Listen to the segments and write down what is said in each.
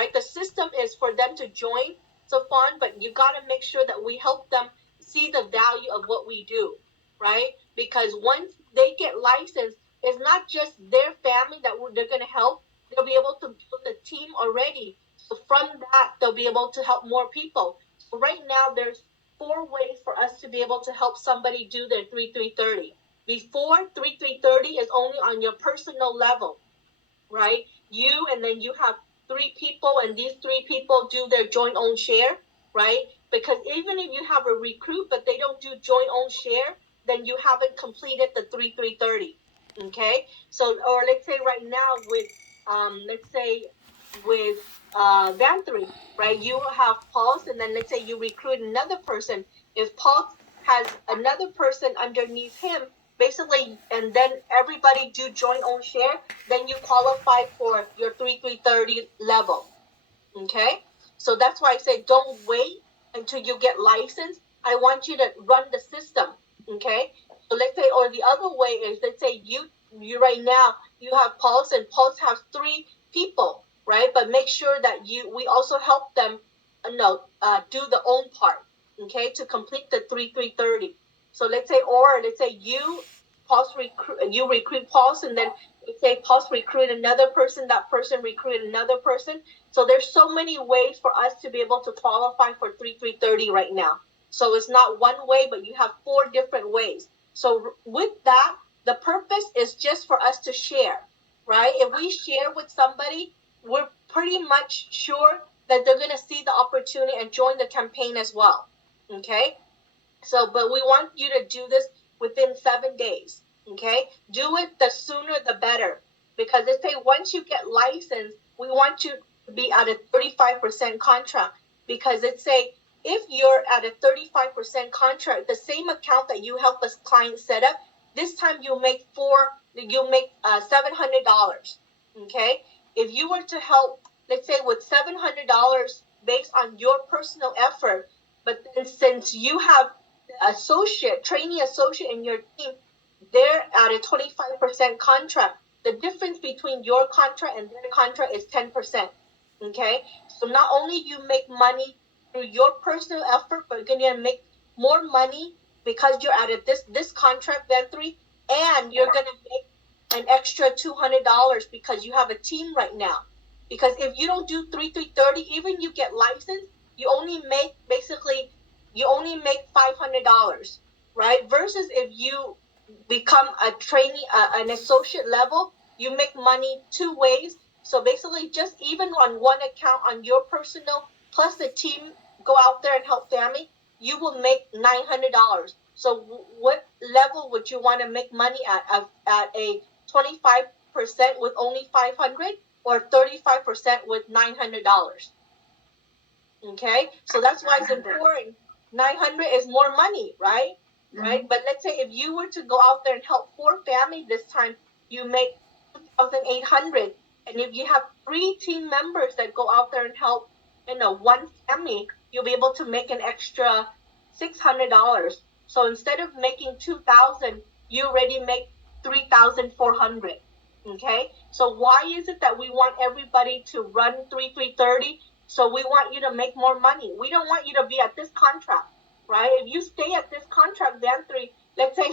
right? The system is for them to join so fun, but you got to make sure that we help them see the value of what we do, right? Because once they get licensed, it's not just their family that they're going to help. They'll be able to build a team already. So from that, they'll be able to help more people. So right now, there's 4 ways for us to be able to help somebody do their 3330. Before, 3330 is only on your personal level, right? You, and then you have 3 people, and these 3 people do their joint own share, right? Because even if you have a recruit, but they don't do joint own share, then you haven't completed the 3330. Okay, so, or let's say right now with let's say with Van 3, right? You have Pulse, and then let's say you recruit another person. If Pulse has another person underneath him, basically, and then everybody do joint own share, then you qualify for your 3330 level. Okay, so that's why I say don't wait until you get licensed. I want you to run the system. Okay, so let's say, or the other way is, let's say you right now you have Pulse, and Pulse has 3 people, right? But make sure that we also help them do the own part, okay, to complete the 3330. So let's say you recruit Pulse, and then let's say Pulse recruit another person, that person recruit another person. So there's so many ways for us to be able to qualify for 3330 right now. So it's not one way, but you have 4 different ways. So with that, the purpose is just for us to share, right? If we share with somebody, we're pretty much sure that they're going to see the opportunity and join the campaign as well. Okay? So, but we want you to do this within 7 days. Okay? Do it the sooner the better. Because they say once you get licensed, we want you to be at a 35% contract. Because it say if you're at a 35% contract, the same account that you help us client set up, this time you'll make $700. Okay? If you were to help, let's say with $700 based on your personal effort, but then since you have trainee associate in your team, they're at a 25% contract. The difference between your contract and their contract is 10%. Okay, so not only you make money through your personal effort, but you're gonna make more money because you're at this contract, Van 3, and you're gonna make an extra $200 because you have a team right now. Because if you don't do 3330, even you get licensed, you only make $500, right? Versus if you become a trainee, an associate level, you make money 2 ways. So basically, just even on one account, on your personal, plus the team go out there and help family, you will make $900. So what level would you want to make money at a 25% with only 500, or 35% with $900? Okay, so that's why it's important. 900 is more money, right? Mm-hmm. Right. But let's say if you were to go out there and help 4 families this time, you make 2,800. And if you have 3 team members that go out there and help, 1 family, you'll be able to make an extra $600. So instead of making 2,000, you already make 3,400. Okay. So why is it that we want everybody to run 3330? So we want you to make more money. We don't want you to be at this contract, right? If you stay at this contract, Van 3, let's say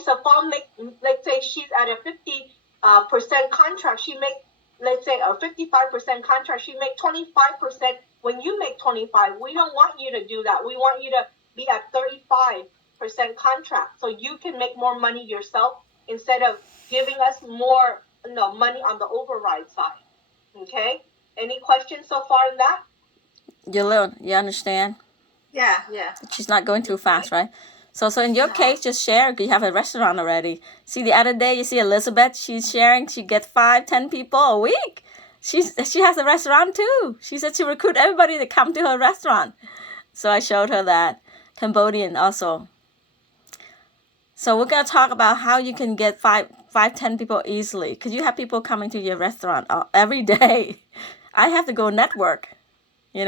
let's say she's at a 50% contract. She make, let's say, a 55% contract. She make 25% when you make 25. We don't want you to do that. We want you to be at 35% contract, so you can make more money yourself instead of giving us more money on the override side. Okay? Any questions so far in that? You understand? Yeah. She's not going too fast, right? So in your case, just share. You have a restaurant already. See, the other day, you see Elizabeth, she's sharing. She gets 5-10 people a week. She has a restaurant too. She said she recruit everybody to come to her restaurant. So I showed her that. Cambodian also. So we're going to talk about how you can get 5-10 people easily. Because you have people coming to your restaurant every day. I have to go network, in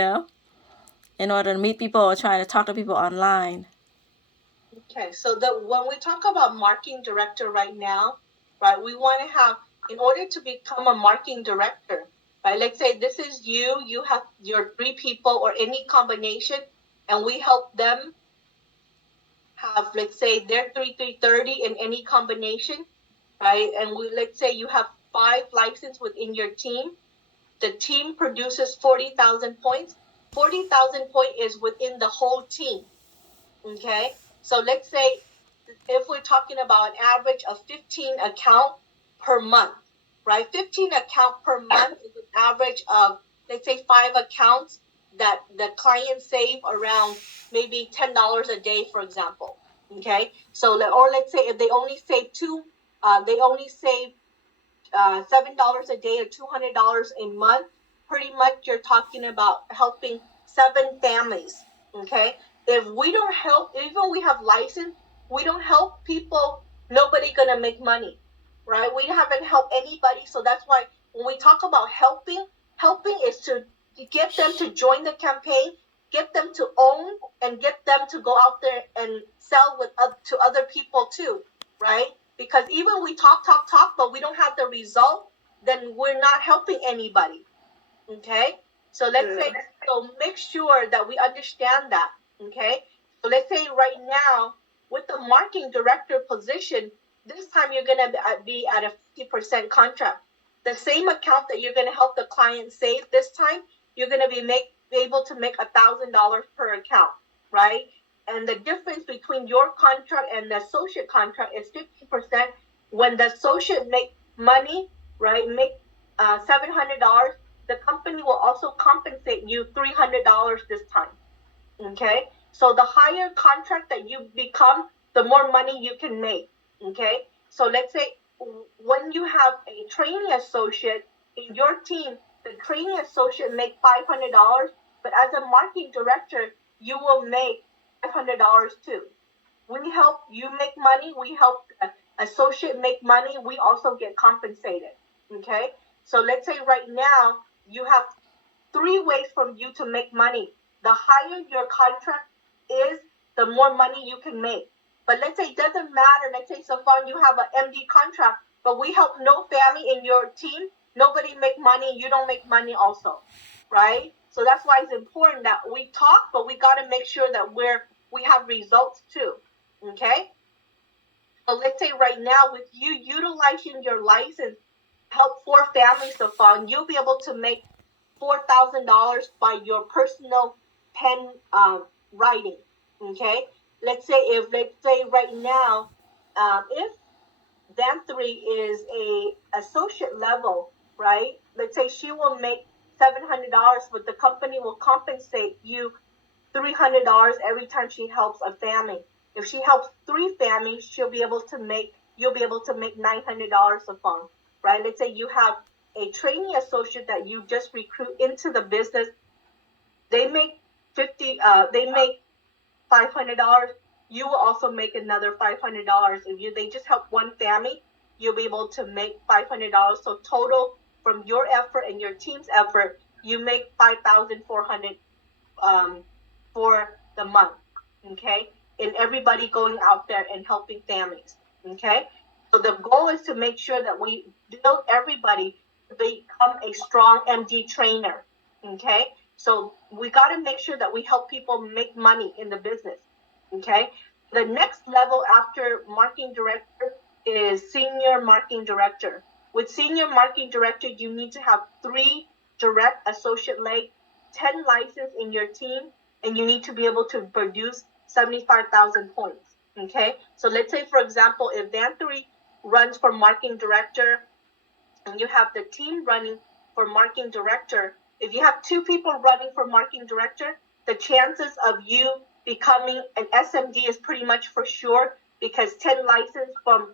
order to meet people or try to talk to people online. Okay, so when we talk about marketing director right now, right, we want to have, in order to become a marketing director, right? Let's say this is you have your 3 people or any combination, and we help them have, let's say, their 330 in any combination, right? And let's say you have 5 licenses within your team. The team produces 40,000 points. 40,000 point is within the whole team. Okay, so let's say if we're talking about an average of 15 account per month, right? 15 account per month is an average of, let's say, 5 accounts that the client save around maybe $10 a day, for example. Okay, so or let's say if they only save they only save $7 a day or $200 a month. Pretty much you're talking about helping 7 families. Okay, if we don't help, even we have license, we don't help people, nobody gonna make money, right? We haven't helped anybody. So that's why when we talk about helping is to get them to join the campaign, get them to own, and get them to go out there and sell to other people too, right? Because even we talk, but we don't have the result, then we're not helping anybody. Okay? So let's say, so make sure that we understand that. Okay? So let's say right now, with the marketing director position, this time you're going to be at a 50% contract. The same account that you're going to help the client save this time, you're going to be able to make $1,000 per account, right? And the difference between your contract and the associate contract is 50%. When the associate make money, right, make $700, the company will also compensate you $300 this time. Okay, so the higher contract that you become, the more money you can make. Okay, so let's say when you have a training associate in your team, the training associate make $500, but as a marketing director, you will make $500 too. We help you make money, we help the associate make money, we also get compensated. Okay, so let's say right now you have 3 ways for you to make money. The higher your contract is, the more money you can make. But let's say it doesn't matter. Let's say so far you have an MD contract, but we help no family in your team. Nobody make money. You don't make money also, right? So that's why it's important that we talk, but we got to make sure that we have results too. Okay. So let's say right now with you utilizing your license, help 4 families so far, and you'll be able to make $4,000 by your personal pen writing. Okay, let's say right now, if Danthry is a associate level, right? Let's say she will make $700, but the company will compensate you $300 every time she helps a family. If she helps 3 families, you'll be able to make $900 a month, right? Let's say you have a trainee associate that you just recruit into the business. They make $500. You will also make another $500. If they just help 1 family, you'll be able to make $500. So total from your effort and your team's effort, you make $5,400 for the month. Okay, and everybody going out there and helping families. Okay, so the goal is to make sure that we build everybody to become a strong MD trainer. Okay, so we got to make sure that we help people make money in the business. Okay, the next level after marketing director is senior marketing director. With senior marketing director, you need to have 3 direct associate leg, 10 license in your team, and you need to be able to produce 75,000 points. Okay, so let's say, for example, if Danthry runs for marketing director and you have the team running for marketing director, if you have 2 people running for marketing director, the chances of you becoming an SMD is pretty much for sure, because 10 license from,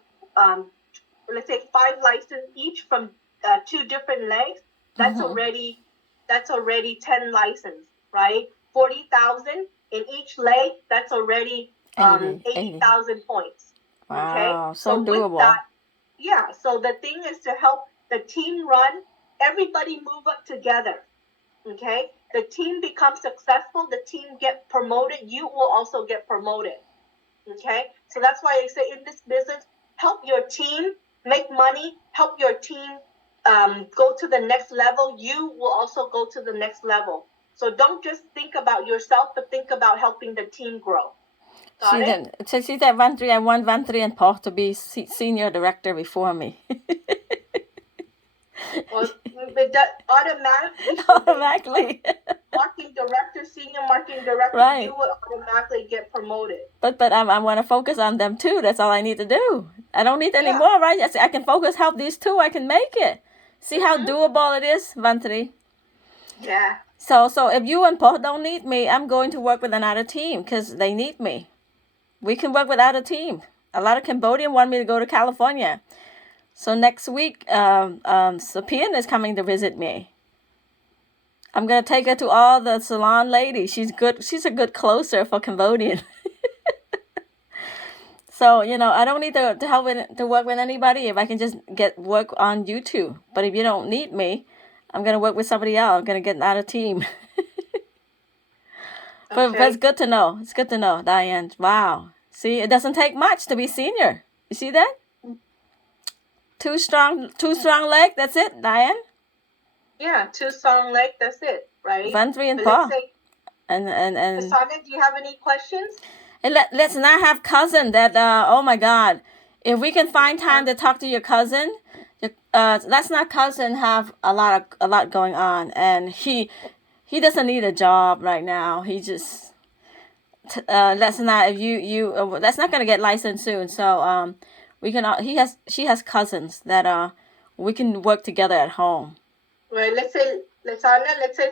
let's say 5 license each from 2 different legs, that's already 10 license, right? 40,000 in each leg, that's already 80,000 points. Wow, okay, so doable. With that, yeah, so the thing is to help the team run, everybody move up together. Okay, the team becomes successful, the team get promoted, you will also get promoted. Okay, so that's why I say in this business, help your team make money, help your team go to the next level, you will also go to the next level. So don't just think about yourself, but think about helping the team grow. Got it? So she said, Vantri, I want Vantri and Paul to be senior director before me. Well, automatically, Automatically. marketing director, senior marketing director, Right. you would automatically get promoted. But I want to focus on them too. That's all I need to do. I don't need any Yeah. more, right? I can focus, help these two. I can make it. See how Mhm. doable it is, Vantri? Yeah. So if you and Paul don't need me, I'm going to work with another team because they need me. We can work without a team. A lot of Cambodian want me to go to California. So next week, Sopian is coming to visit me. I'm gonna take her to all the salon ladies. She's good. She's a good closer for Cambodian. So I don't need to help to work with anybody if I can just get work on YouTube. But if you don't need me, I'm gonna work with somebody else. I'm gonna get another team. But it's good to know. It's good to know, Diane. Wow. See, it doesn't take much to be senior. You see that? Two strong legs. That's it, Diane. Yeah, 2 strong legs. That's it, right? Vantri and Paul. And Asana, do you have any questions? And let's not have cousin that. Oh my God, if we can find time to talk to your cousin, let's not cousin have a lot going on, and he doesn't need a job right now. He just let's not if you that's not gonna get licensed soon. So we can she has cousins that we can work together at home. Right. Let's say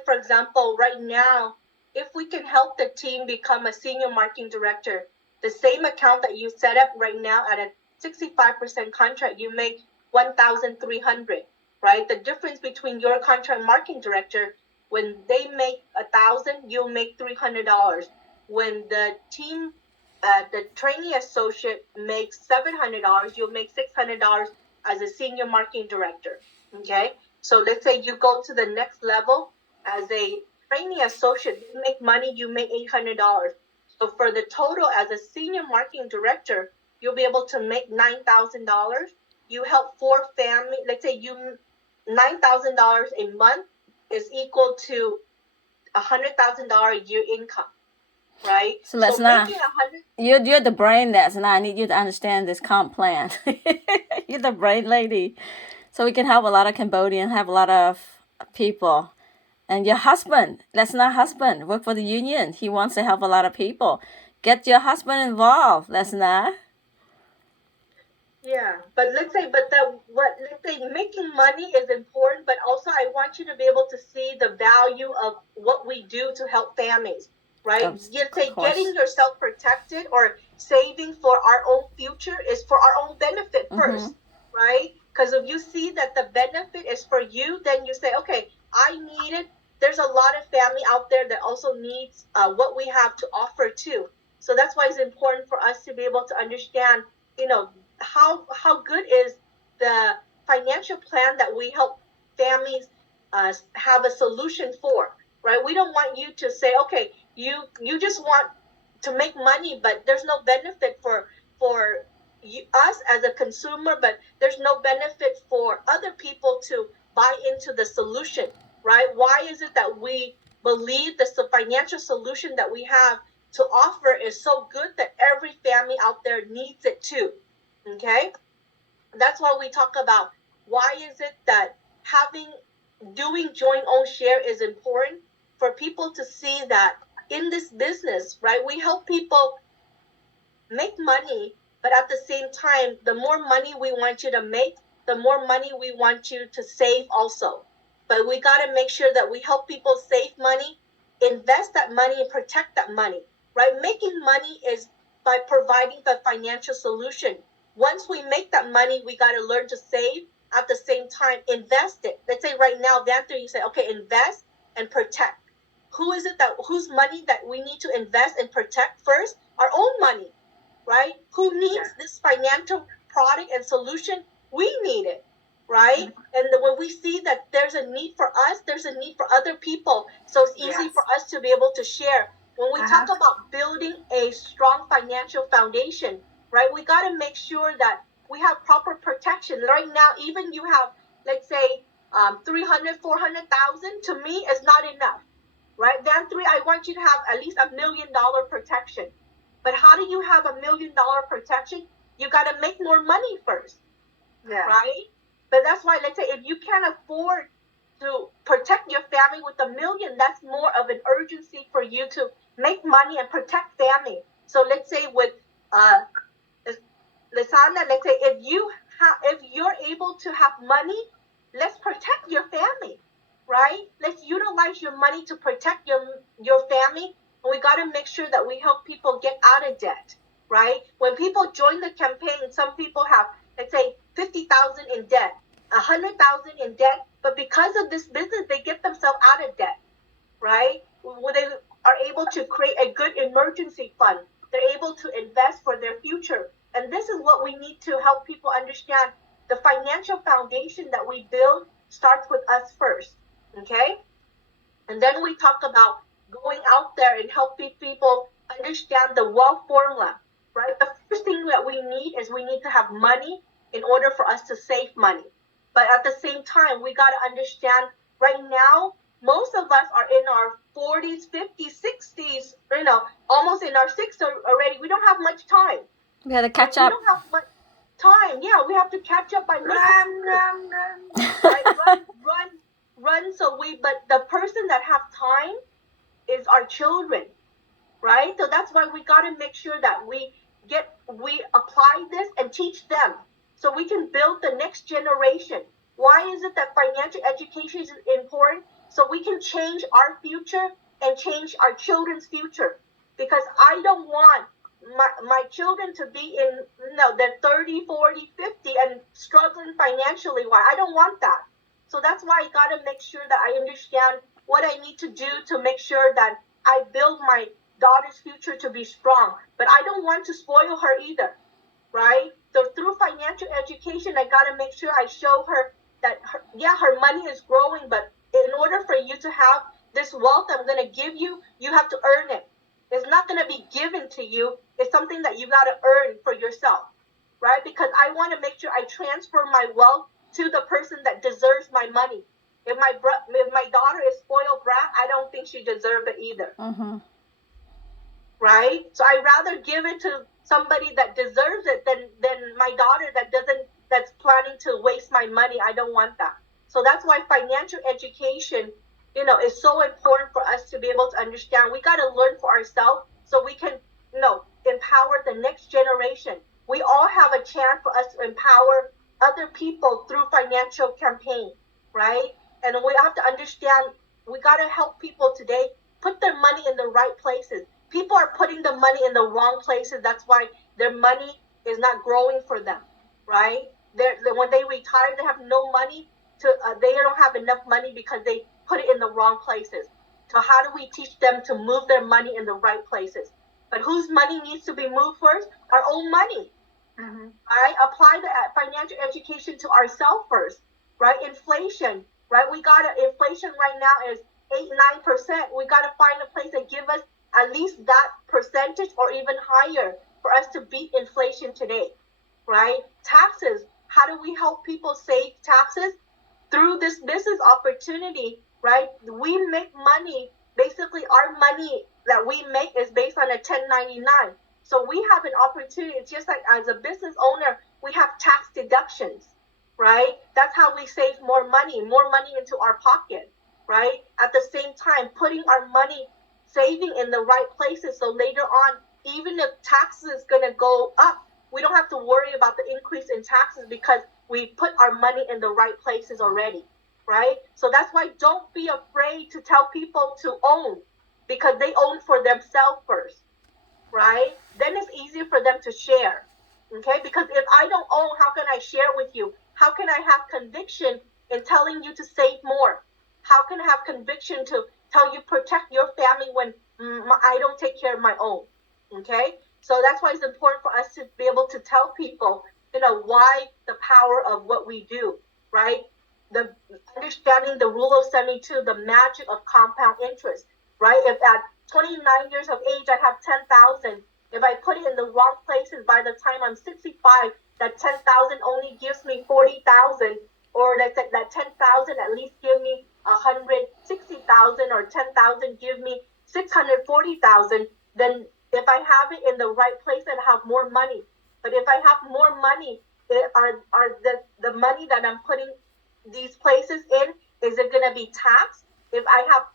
for example, right now, if we can help the team become a senior marketing director, the same account that you set up right now at a 65% contract, you make 1,300, right? The difference between your contract marketing director, when they make 1,000, you'll make $300. When the team, the trainee associate makes $700, you'll make $600 as a senior marketing director. Okay. So let's say you go to the next level as a trainee associate, you make money, you make $800. So for the total as a senior marketing director, you'll be able to make $9,000. You help 4 families. Let's say $9,000 a month is equal to $100,000 a year income, right? So let's not. You're the brain that's not. I need you to understand this comp plan. You're the brain lady. So we can help a lot of Cambodians, have a lot of people. And your husband, that's not husband, work for the union. He wants to help a lot of people. Get your husband involved, that's not. Yeah, but let's say making money is important, but also I want you to be able to see the value of what we do to help families, right? Getting yourself protected or saving for our own future is for our own benefit first, right? Because if you see that the benefit is for you, then you say, okay, I need it. There's a lot of family out there that also needs what we have to offer too. So that's why it's important for us to be able to understand, how good is the financial plan that we help families have a solution for, right? We don't want you to say, okay, you just want to make money, but there's no benefit for us as a consumer, but there's no benefit for other people to buy into the solution, right? Why is it that we believe the financial solution that we have to offer is so good that every family out there needs it too? Okay, that's why we talk about why is it that doing joint own share is important for people to see that in this business, right? We help people make money, but at the same time, the more money we want you to make, the more money we want you to save also. But we got to make sure that we help people save money, invest that money, and protect that money, right? Making money is by providing the financial solution. Once we make that money, we got to learn to save. At the same time, invest it. Let's say right now, Vantri, you say, okay, invest and protect. Whose money that we need to invest and protect first? Our own money, right? Who needs this financial product and solution? We need it, right? And when we see that there's a need for us, there's a need for other people. So it's easy for us to be able to share. When we talk about building a strong financial foundation, right, we got to make sure that we have proper protection. Right now, even you have let's say 300, 400,000, to me is not enough, right? Then I want you to have at least $1 million protection. But how do you have $1 million protection? You got to make more money first, right? But that's why, let's say, if you can't afford to protect your family with $1 million, that's more of an urgency for you to make money and protect family. So let's say with Lisana, let's say if you're able to have money, let's protect your family, right? Let's utilize your money to protect your family. And we got to make sure that we help people get out of debt, right? When people join the campaign, some people have, let's say, 50,000 in debt, 100,000 in debt, but because of this business, they get themselves out of debt, right? When they are able to create a good emergency fund, they're able to invest for their future. And this is what we need to help people understand. The financial foundation that we build starts with us first, okay? And then we talk about going out there and helping people understand the wealth formula, right? The first thing that we need is we need to have money in order for us to save money. But at the same time, we got to understand right now, most of us are in our 40s, 50s, 60s, almost in our 60s already. We don't have much time. We had to catch up. We don't have much time. Yeah, we have to catch up by run. Right? Run. But the person that have time is our children, right? So that's why we got to make sure that we apply this and teach them so we can build the next generation. Why is it that financial education is important? So we can change our future and change our children's future. Because I don't want my children to be in they're 30, 40, 50 and struggling financially. Why? I don't want that. So that's why I got to make sure that I understand what I need to do to make sure that I build my daughter's future to be strong. But I don't want to spoil her either, right? So through financial education, I got to make sure I show her that, her money is growing, but in order for you to have this wealth I'm going to give you, you have to earn it. It's not going to be given to you. It's something that you got to earn for yourself, right? Because I want to make sure I transfer my wealth to the person that deserves my money. If my daughter is spoiled brat, I don't think she deserves it either. Mm-hmm. Right? So I'd rather give it to somebody that deserves it than my daughter that's planning to waste my money. I don't want that. So that's why financial education, is so important for us to be able to understand. We got to learn for ourselves so we can, empower the next generation. We all have a chance for us to empower other people through financial campaign, right? And we have to understand, we got to help people today put their money in the right places. People are putting the money in the wrong places. That's why their money is not growing for them, right? When they retire, they have no money they don't have enough money because they put it in the wrong places. So how do we teach them to move their money in the right places? But whose money needs to be moved first? Our own money. Mm-hmm. Right? Apply the financial education to ourselves first, right? Inflation, right? Inflation right now is 8-9%. We got to find a place that give us at least that percentage or even higher for us to beat inflation today, right? Taxes. How do we help people save taxes? Through this business opportunity, right? We make money. Basically, our money that we make is based on a 1099. So we have an opportunity. It's just like as a business owner, we have tax deductions, right? That's how we save more money into our pocket, right? At the same time, putting our money, saving in the right places. So later on, even if taxes is going to go up, we don't have to worry about the increase in taxes because we put our money in the right places already, right? So that's why don't be afraid to tell people to own because they own for themselves first, right? Then it's easier for them to share, okay? Because if I don't own, how can I share with you? How can I have conviction in telling you to save more? How can I have conviction to tell you protect your family when I don't take care of my own, okay? So that's why it's important for us to be able to tell people, why the power of what we do, right? The understanding the rule of 72, the magic of compound interest, right? If at 29 years of age, I have 10,000. If I put it in the wrong places, by the time I'm 65, that 10,000 only gives me 40,000. or let's say that 10,000 at least give me 160,000, or 10,000 give me 640,000. Then if I have it in the right place, I have more money. But if I have more money, are the money that I'm putting these places in, is it going to be taxed? If I have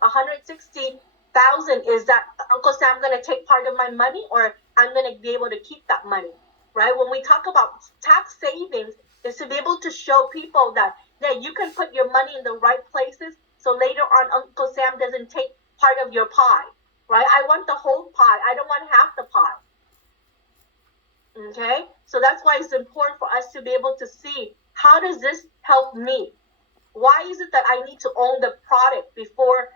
160,000, is that Uncle Sam going to take part of my money, or I'm going to be able to keep that money? Right? When we talk about tax savings, is to be able to show people that, yeah, you can put your money in the right places, so later on Uncle Sam doesn't take part of your pie. Right? I want the whole pie. I don't want half the pie. Okay? So that's why it's important for us to be able to see, how does this help me? Why is it that I need to own the product before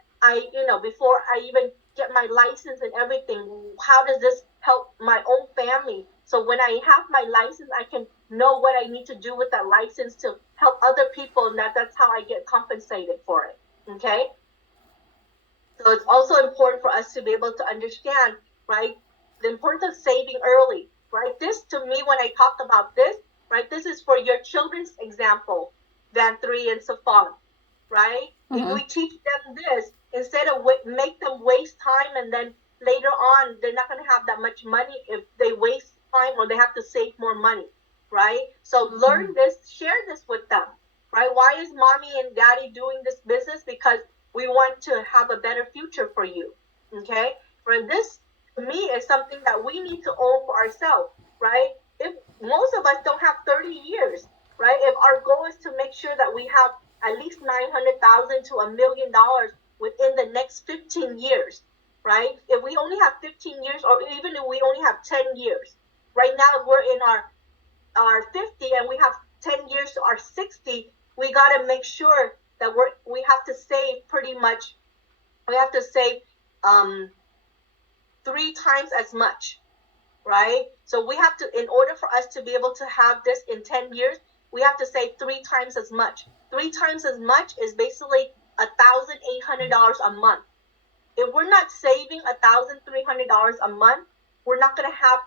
before I even get my license and everything? How does this help my own family? So when I have my license, I can know what I need to do with that license to help other people, and that's how I get compensated for it. Okay? So it's also important for us to be able to understand, right, the importance of saving early, right? This, to me, when I talk about this, right, this is for your children's example, Van 3 and Safon, right? If we teach them this, instead of make them waste time, and then later on, they're not going to have that much money if they waste time, or they have to save more money, right? So learn this, share this with them, right? Why is mommy and daddy doing this business? Because we want to have a better future for you, okay? For this, to me, is something that we need to own for ourselves, right? If most of us don't have 30 years, right? If our goal is to make sure that we have at least 900,000 to $1 million within the next 15 years, right? If we only have 15 years, or even if we only have 10 years, right now we're in our 50 and we have 10 years to our 60, we got to make sure that we have to save pretty much, we have to save 3 times as much, right? So we have to, in order for us to be able to have this in 10 years, we have to save 3 times as much. 3 times as much is basically $1,800 a month. If we're not saving $1,300 a month, we're not going to have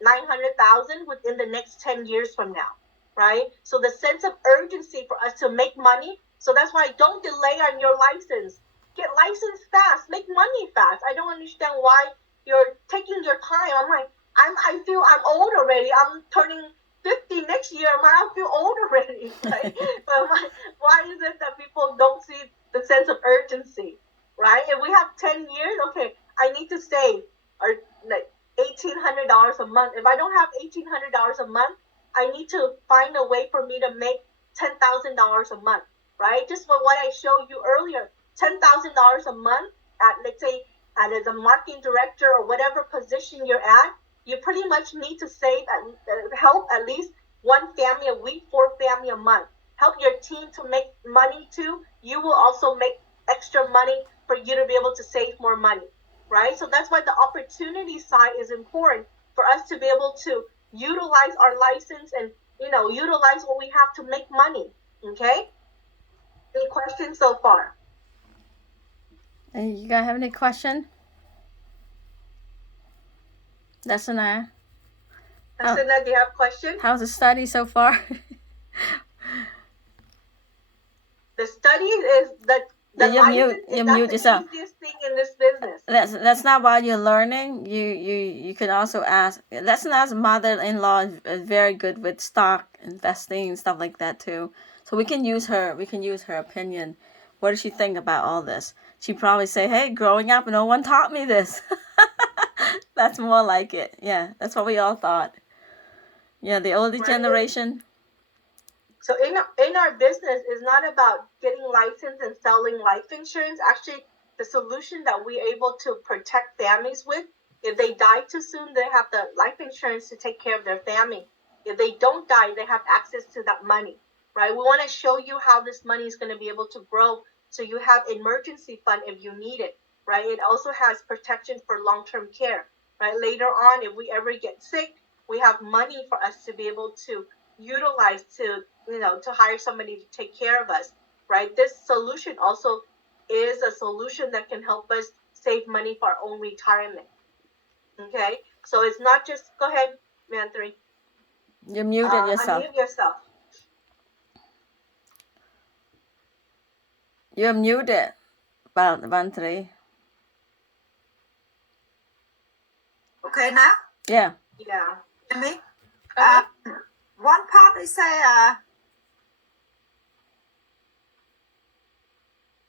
900,000 within the next 10 years from now, right? So the sense of urgency for us to make money. So that's why don't delay on your license. Get licensed fast, make money fast. I don't understand why you're taking your time. I'm like, I feel I'm old already. I'm turning 50 next year. I feel old already, right? But why is it that people don't see the sense of urgency, right? If we have 10 years, okay, I need to save, or like $1,800 a month. If I don't have $1,800 a month, I need to find a way for me to make $10,000 a month, right? Just for what I showed you earlier, $10,000 a month at, let's say, as a marketing director or whatever position you're at, you pretty much need to save and help at least one family a week, 4 family a month. Help your team to make money too. You will also make extra money for you to be able to save more money, right? So that's why the opportunity side is important for us to be able to utilize our license and, utilize what we have to make money, okay? Any questions so far? You guys have any question? Lesson Hasina, do you have questions? How's the study so far? The study is that the you license is mute the yourself. easiest thing in this business. That's not while you're learning. You can also ask. Lessona's mother-in-law is very good with stock investing and stuff like that too. So we can use her. We can use her opinion. What does she think about all this? She probably say, "Hey, growing up, no one taught me this." That's more like it. Yeah, that's what we all thought. Yeah, the older generation. So in our business is not about getting licensed and selling life insurance. Actually, the solution that we're able to protect families with, if they die too soon, they have the life insurance to take care of their family. If they don't die, they have access to that money, right? We want to show you how this money is going to be able to grow, so you have emergency fund if you need it, right? It also has protection for long-term care, right? Later on, if we ever get sick, we have money for us to be able to utilize to hire somebody to take care of us, right? This solution also is a solution that can help us save money for our own retirement. Okay, so it's not just, go ahead, Manthri. You muted yourself. Unmute yourself. You're muted, Bantri. Okay now? Yeah. Yeah. Hear me? Uh-huh. One part they say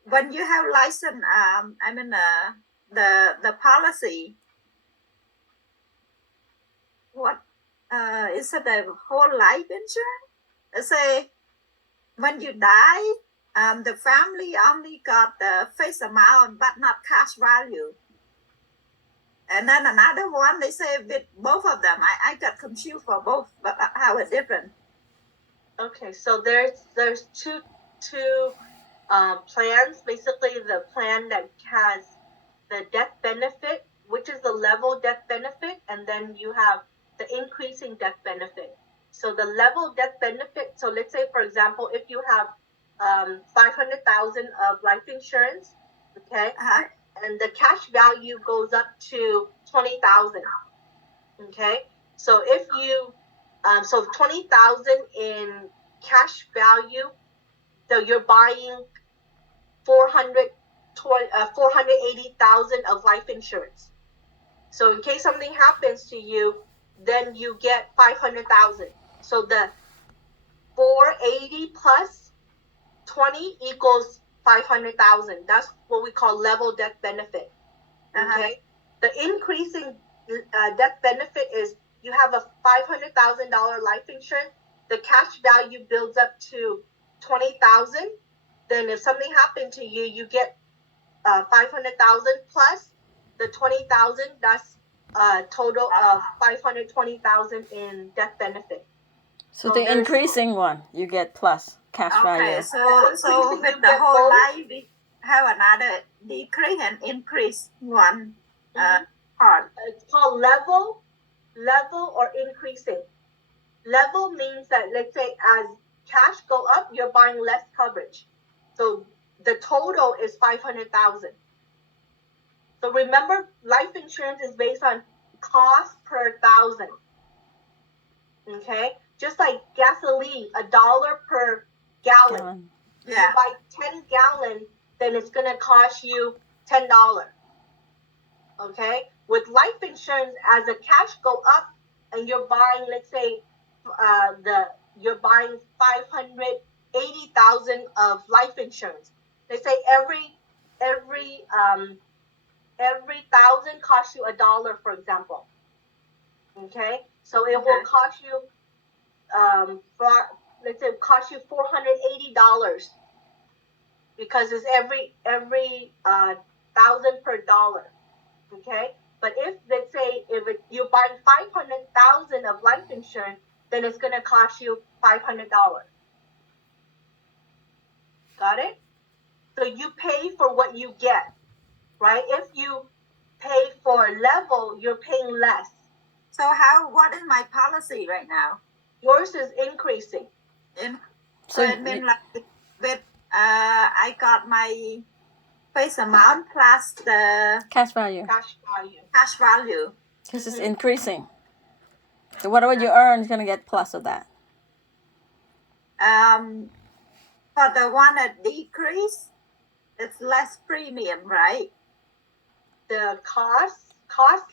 when you have license, the policy. What is it? The whole life insurance? They say when you die, the family only got the face amount but not cash value. And then another one, they say with both of them. I got confused for both, but how it's different. Okay, so there's two plans. Basically, the plan that has the death benefit, which is the level death benefit, and then you have the increasing death benefit. So the level death benefit. So let's say, for example, if you have 500,000 of life insurance, okay, and the cash value goes up to 20,000. Okay, so if you so 20,000 in cash value, so you're buying 480,000 of life insurance. So in case something happens to you, then you get 500,000. So the 480 plus 20 equals 500,000. That's what we call level death benefit. Okay. The increasing death benefit is you have a $500,000 life insurance. The cash value builds up to 20,000. Then if something happened to you, you get 500,000 plus the 20,000. That's a total of 520,000 in death benefit. So the increasing one, you get plus cash value. Okay, so with the whole life, we have another decrease and increase one part. It's called level or increasing. Level means that, let's say, as cash go up, you're buying less coverage. So the total is 500,000. So remember, life insurance is based on cost per thousand. Okay, just like gasoline, $1 per gallon. Yeah. You buy 10 gallons, then it's gonna cost you $10. Okay, with life insurance, as the cash go up and you're buying, let's say, you're buying 580,000 of life insurance. They say every 1,000 costs you $1, for example. Okay, so it will cost you let's say cost you $480 because it's every 1,000 per dollar. Okay, but if, let's say, you're buying 500,000 of life insurance, then it's going to cost you $500. Got it? So you pay for what you get, right? If you pay for level, you're paying less. So what is my policy right now? Yours is increasing. So it means like with I got my face amount plus the cash value. Cash value. Because it's increasing. So whatever you earn is gonna get plus of that. For the one that decrease, it's less premium, right? The cost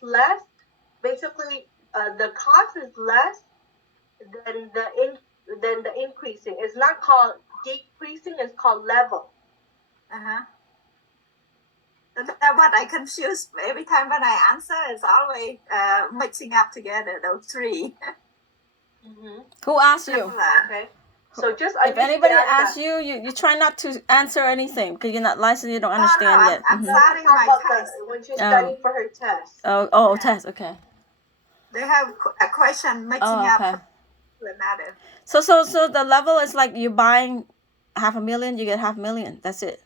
less. Basically, the cost is less than the increasing. It's not called decreasing. It's called level. That's what I confuse every time when I answer. It's always mixing up together those three. Who asked you? Okay. So just if anybody asks you, you try not to answer anything because you're not licensed. You don't understand yet. I'm starting my test. When she's studying for her test. Test. Okay. They have a question mixing up another. So the level is like you're buying $500,000, you get $500,000. That's it.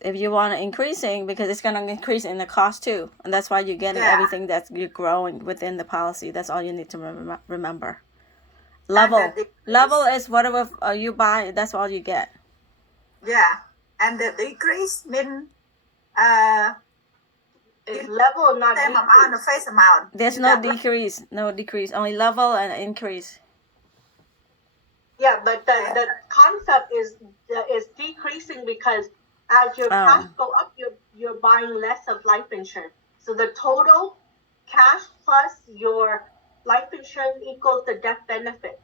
If you want to increasing, because it's gonna increase in the cost too, and that's why you're getting everything that you're growing within the policy. That's all you need to remember. Level is whatever you buy. That's all you get. Yeah, and the decrease mean it's level, not same amount of face amount. There's no decrease, only level and increase. Yeah, but the concept is decreasing because As your cash Oh, go up, you're buying less of life insurance. So the total cash plus your life insurance equals the death benefit.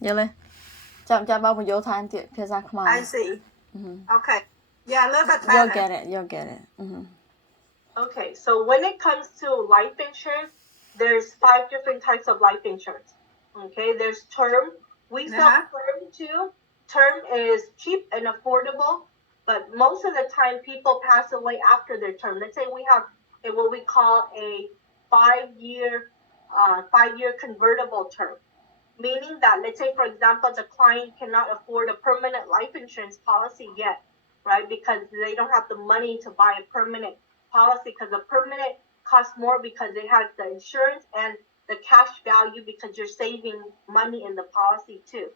vậy lên. Chậm bao nhiêu time thì phía ra không I see. Okay. Yeah, a little bit You'll better. get it. You'll get it. Okay, so when it comes to life insurance, there's 5 different types of life insurance. Okay, there's term. We sell term too. Term is cheap and affordable, but most of the time people pass away after their term. Let's say we have what we call a 5-year convertible term, meaning that, let's say, for example, the client cannot afford a permanent life insurance policy yet, right? Because they don't have the money to buy a permanent policy, because the permanent costs more because it has the insurance and the cash value, because you're saving money in the policy too,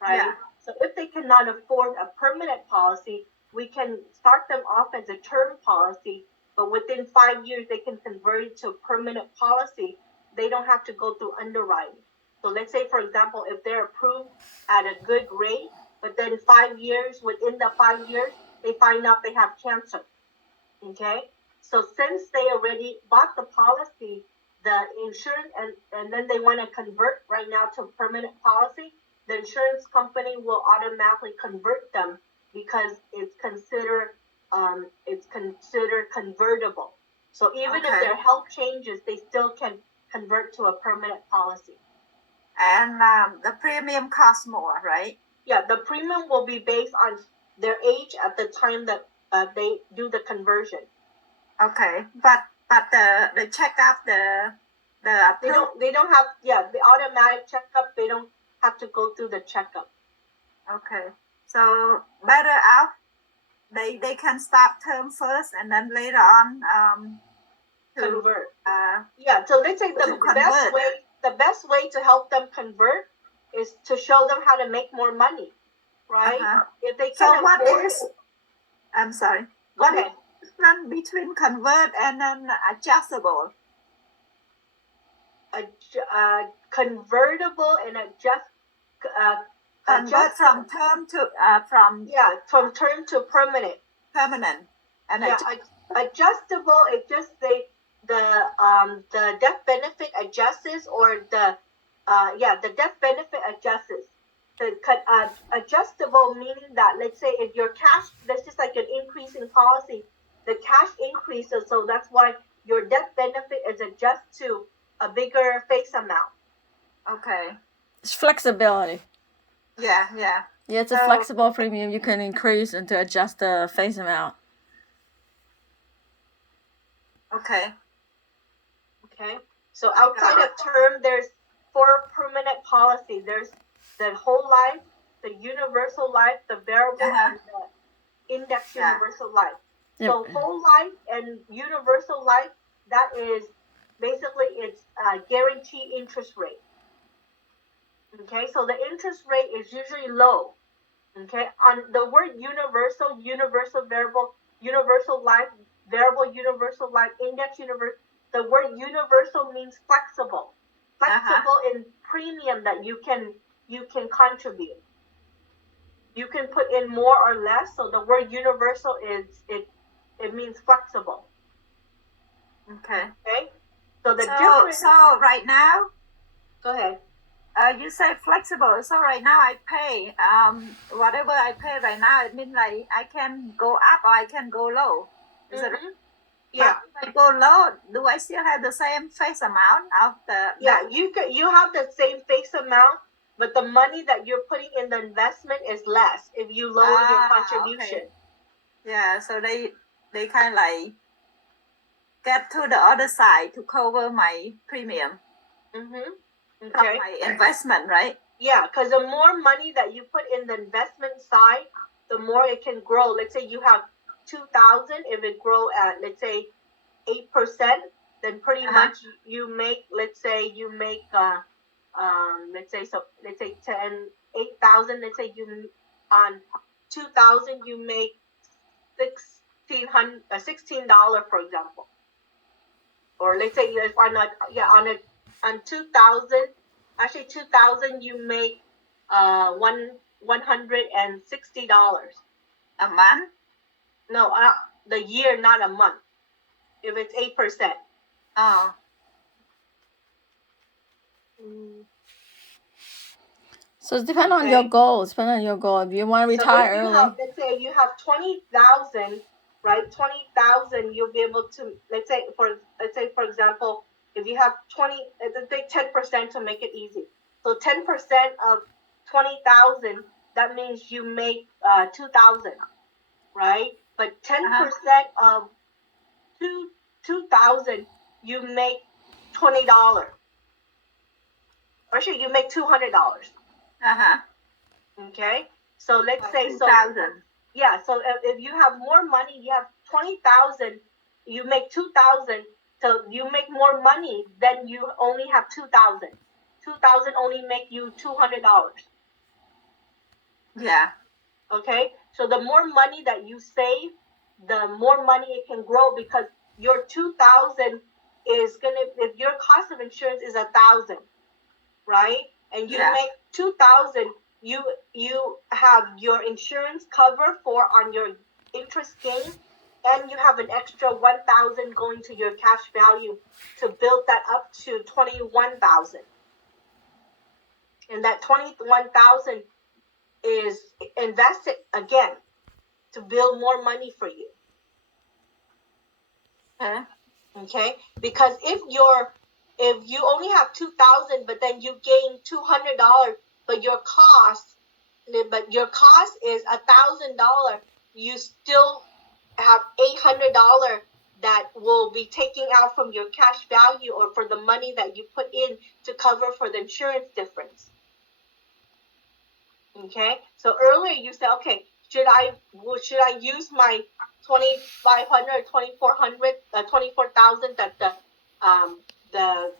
right? Yeah. So if they cannot afford a permanent policy, we can start them off as a term policy, but within 5 years they can convert it to a permanent policy. They don't have to go through underwriting. So let's say, for example, if they're approved at a good rate, but then 5 years, within the 5 years, they find out they have cancer. Okay? So since they already bought the policy, the insurance, and then they want to convert right now to a permanent policy, the insurance company will automatically convert them because it's considered convertible. So even if their health changes, they still can convert to a permanent policy. And the premium costs more, right? Yeah, the premium will be based on their age at the time that they do the conversion. Okay, but the checkup, the they don't have the automatic checkup. They don't have to go through the checkup. Okay, so better out. They can start term first and then later on convert. So let's say the best way to help them convert is to show them how to make more money, right? If they can afford. I'm sorry. What is the difference between convert and then adjustable? Convertible and convert from term to from term to permanent. And adjustable is just the death benefit adjusts, or the death benefit adjusts. The adjustable meaning that, let's say, if your cash, that's just like an increase in policy, the cash increases, so that's why your death benefit is adjusted to a bigger face amount. Okay. It's flexibility. Yeah. Yeah, it's a flexible premium. You can increase and to adjust the face amount. Okay. So outside of term, there's 4 permanent policies. There's the whole life, the universal life, the variable, and the index universal life. Yep. So whole life and universal life, that is basically it's guaranteed interest rate. Okay, so the interest rate is usually low. Okay, on the word universal variable, universal life, variable universal life, index universal, the word universal means flexible in premium that you can contribute. You can put in more or less. So the word universal it means flexible. Okay. So the difference. So right now, go ahead. You say flexible. So right now I pay whatever I pay right now. It means like I can go up or I can go low. Is it? Yeah. But if I go low, do I still have the same face amount of the? Yeah, you have the same face amount, but the money that you're putting in the investment is less if you lower your contribution. Okay. Yeah, so they kind of like get to the other side to cover my premium. Okay. From my investment, right? Yeah, because the more money that you put in the investment side, the more it can grow. Let's say you have 2,000. If it grow at, let's say, 8%, then pretty much you make, let's say 8,000. Let's say you on 2,000 you make $16, for example. Or let's say on 2,000, actually 2,000 you make $1 $160. A month? No, the year, not a month. If it's 8%. Oh. So it depends on your goals. Depend on your goal. If you want to retire so if early. let's say you have 20,000, right? 20,000, you'll be able to. Let's say for example, if you have 20, let's say 10% to make it easy. So 10% of 20,000, that means you make 2,000, right? But 10% of 2,000, you make $20. Actually, you make $200. Okay, so let's say 2,000. Yeah, so if you have more money, you have 20,000, you make 2,000, so you make more money than you only have 2,000. 2,000 only make you $200. Yeah. Okay, so the more money that you save, the more money it can grow, because your 2,000 is gonna, if your cost of insurance is 1,000, right? And you make 2,000, you have your insurance cover for on your interest gain, and you have an extra 1,000 going to your cash value to build that up to 21,000. And that 21,000 is invested again to build more money for you. Okay, because if you only have 2,000, but then you gain $200, but your cost is $1,000, you still have $800 that will be taken out from your cash value, or for the money that you put in to cover for the insurance difference. Okay, so earlier you said, okay, should I use my 2,500, 2,400, 24,000 that the